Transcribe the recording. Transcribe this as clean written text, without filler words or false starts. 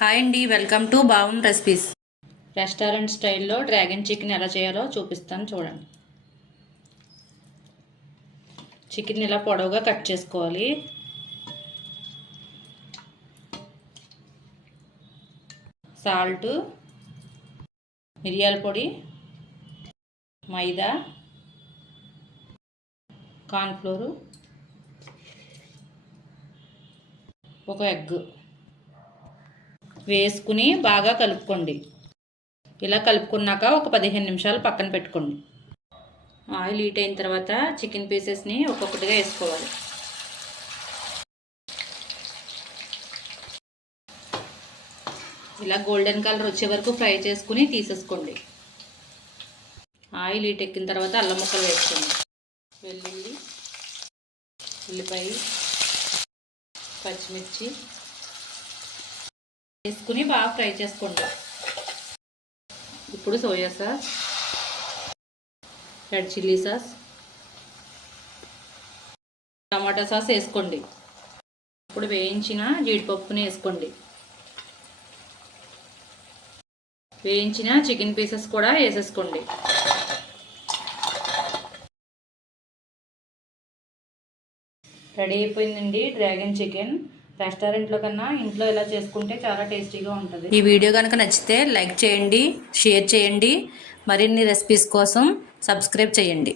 Hi అండి, welcome to బావం recipes. Restaurant స్టైల్లో dragon chicken ఎలా చేయాలో చూపిస్తాను చూడండి. చికెన్ ఇలా పొడవుగా కట్ చేసుకోవాలి. సాల్ట్, మిరియాల పొడి, మైదా, కార్న్ఫ్లోరు, ఒక ఎగ్ వేసుకుని బాగా కలుపుకోండి. ఇలా కలుపుకున్నాక ఒక 15 నిమిషాలు పక్కన పెట్టుకోండి. ఆయిల్ హీట్ అయిన తర్వాత చికెన్ పీసెస్ని ఒక్కొక్కటిగా వేసుకోవాలి. ఇలా గోల్డెన్ కలర్ వచ్చే వరకు ఫ్రై చేసుకుని తీసేసుకోండి. ఆయిల్ హీట్ ఎక్కిన తర్వాత అల్లం ముక్కలు వేసుకోండి. వెల్లుల్లి, ఉల్లిపాయ, పచ్చిమిర్చి వేసుకుని బాగా ఫ్రై చేసుకోండి. ఇప్పుడు soya sauce, red chilli sauce, టమాటా సాస్ వేసుకోండి. ఇప్పుడు వేయించిన జీడిపప్పుని వేసుకోండి. వేయించిన చికెన్ పీసెస్ కూడా వేసేసుకోండి. రెడీ అయిపోయిందండి డ్రాగన్ చికెన్. రెస్టారెంట్లో కన్నా ఇంట్లో ఇలా చేసుకుంటే చాలా టేస్టీగా ఉంటుంది. ఈ వీడియో కనుక నచ్చితే లైక్ చేయండి, షేర్ చేయండి. మరిన్ని రెసిపీస్ కోసం సబ్స్క్రైబ్ చేయండి.